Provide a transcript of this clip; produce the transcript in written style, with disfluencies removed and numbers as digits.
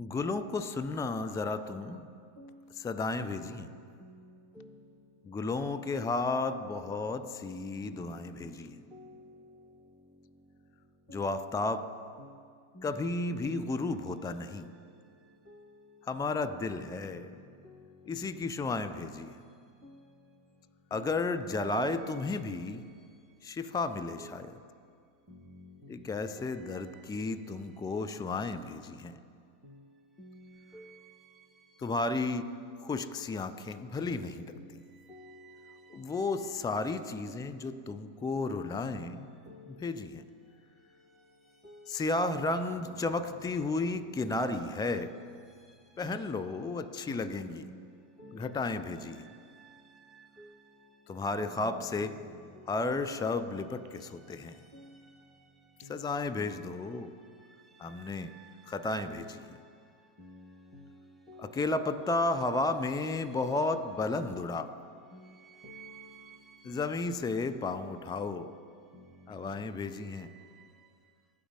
गुलों को सुनना जरा तुम, सदाएं भेजी हैं। गुलों के हाथ बहुत सी दुआएं भेजी हैं। जो आफताब कभी भी गुरूब होता नहीं, हमारा दिल है इसी की शुआएं भेजी हैं। अगर जलाए तुम्हें भी शिफा मिले शायद, एक ऐसे दर्द की तुमको शुआएं भेजी हैं। तुम्हारी खुश्क सी आंखें भली नहीं लगती, वो सारी चीजें जो तुमको रुलाएं भेजी हैं। सियाह रंग चमकती हुई किनारी है, पहन लो अच्छी लगेंगी, घटाएं भेजी हैं। तुम्हारे ख्वाब से हर शब लिपट के सोते हैं, सजाएं भेज दो, हमने खताएं भेजी हैं। अकेला पत्ता हवा में बहुत बुलंद उड़ा, जमीन से पांव उठाओ, हवाएं भेजी हैं।